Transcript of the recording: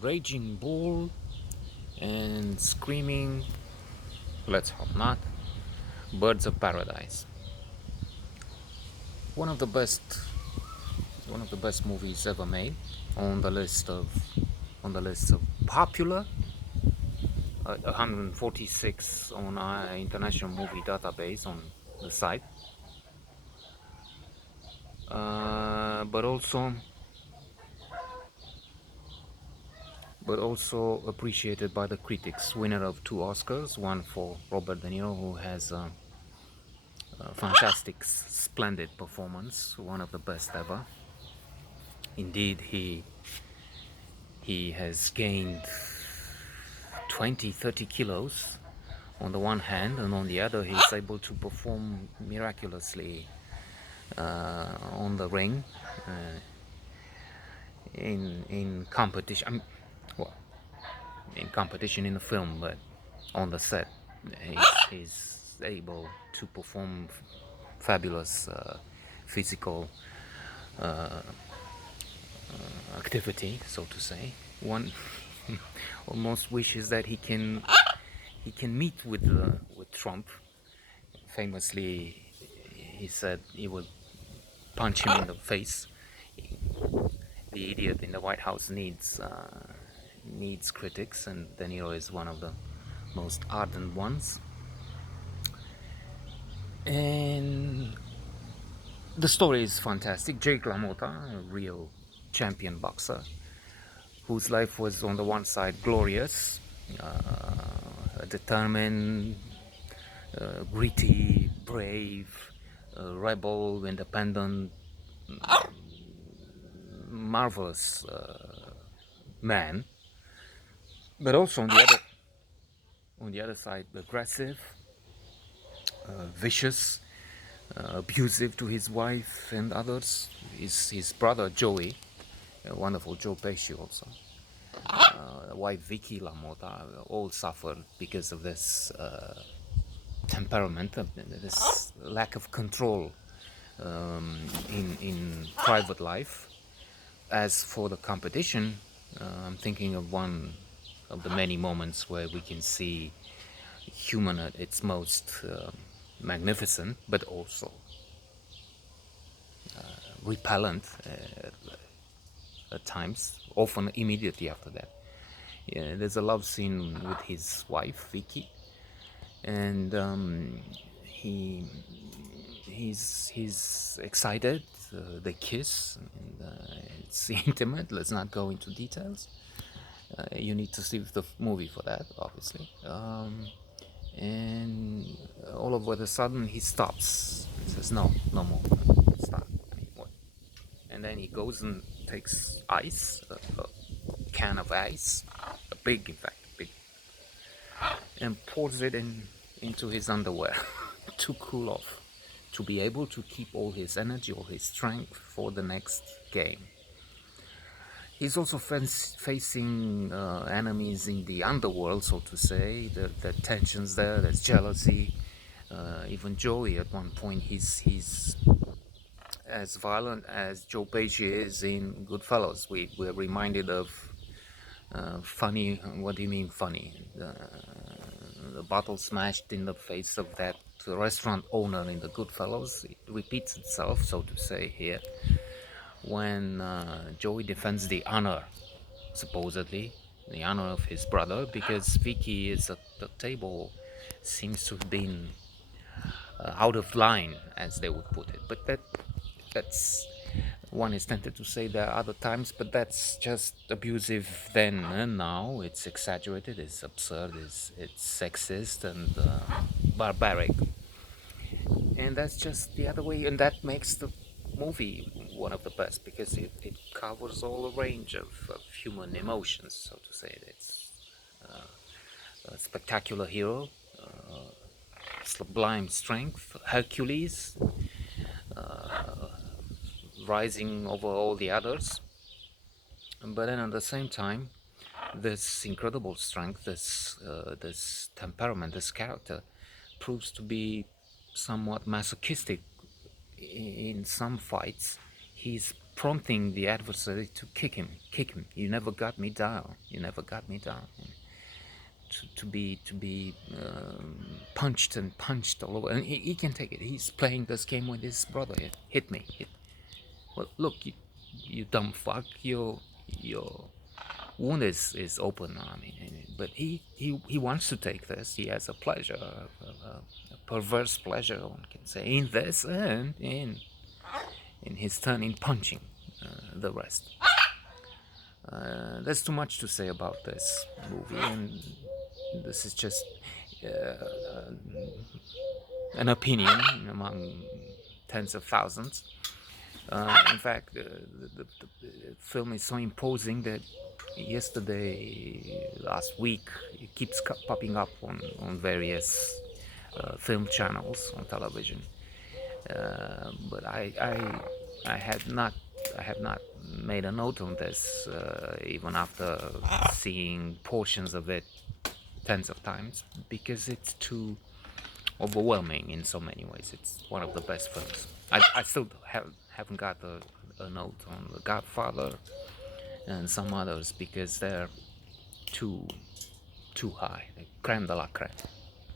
Raging Bull and Screaming, let's hope not, Birds of Paradise. One of the best one of the best movies ever made, on the list of popular, 146 on our international movie database on the site, but also appreciated by the critics. Winner of 2 Oscars, one for Robert De Niro, who has a fantastic, splendid performance, one of the best ever. Indeed, he has gained 20-30 kilos on the one hand, and on the other he's able to perform miraculously on the ring, uh, in competition. Well, in competition in the film, but on the set, he's able to perform fabulous physical activity, so to say. One almost wishes that he can meet with Trump. Famously, he said he would punch him in the face. The idiot in the White House needs critics, and De Niro is one of the most ardent ones. And the story is fantastic. Jake LaMotta, a real champion boxer, whose life was on the one side glorious, determined, gritty, brave, rebel, independent, marvelous man, but also on the other side, aggressive, vicious, abusive to his wife and others. His brother Joey, wonderful Joe Pesci also, wife Vicky LaMotta, all suffered because of this temperament, this lack of control in private life. As for the competition, I'm thinking of one of the many moments where we can see human at its most magnificent, but also repellent at times, often immediately after that. Yeah, there's a love scene with his wife Vicky, and he's excited. They kiss, and it's intimate. Let's not go into details. You need to see the movie for that, obviously. And all of a sudden he stops. He says, "No, no more. Stop." And then he goes and takes ice, a can of ice, a big, in fact, big, and pours it into his underwear to cool off, to be able to keep all his energy, all his strength for the next game. He's also facing enemies in the underworld, so to say. The tensions there, there's jealousy. Even Joey, at one point, he's as violent as Joe Pesci is in Goodfellas. We're reminded of funny. What do you mean funny? The bottle smashed in the face of that restaurant owner in the Goodfellas. It repeats itself, so to say, here when Joey defends the honor, supposedly the honor of his brother, because Vicky is at the table, seems to have been out of line, as they would put it. But that's one is tempted to say there are other times, but that's just abusive then and now. It's exaggerated, it's absurd, it's sexist and barbaric, and that's just the other way, and that makes the movie one of the best because it covers all the range of human emotions, so to say. It's a spectacular hero, sublime strength, Hercules, rising over all the others, but then at the same time, this incredible strength, this temperament, this character, proves to be somewhat masochistic in some fights. He's prompting the adversary to kick him. You never got me down. You never got me down. To be punched and punched all over, and he can take it. He's playing this game with his brother. Hit me. Well, look, you dumb fuck. Your wound is open. I mean, but he wants to take this. He has a pleasure, a perverse pleasure, one can say, in this, and in his turn in punching the rest. There's too much to say about this movie, and this is just an opinion among tens of thousands. In fact, the film is so imposing that last week, it keeps popping up on various film channels on television. But I have not made a note on this, even after seeing portions of it tens of times, because it's too overwhelming in so many ways. It's one of the best films. I still haven't got a note on The Godfather and some others because they're too high, creme de la creme.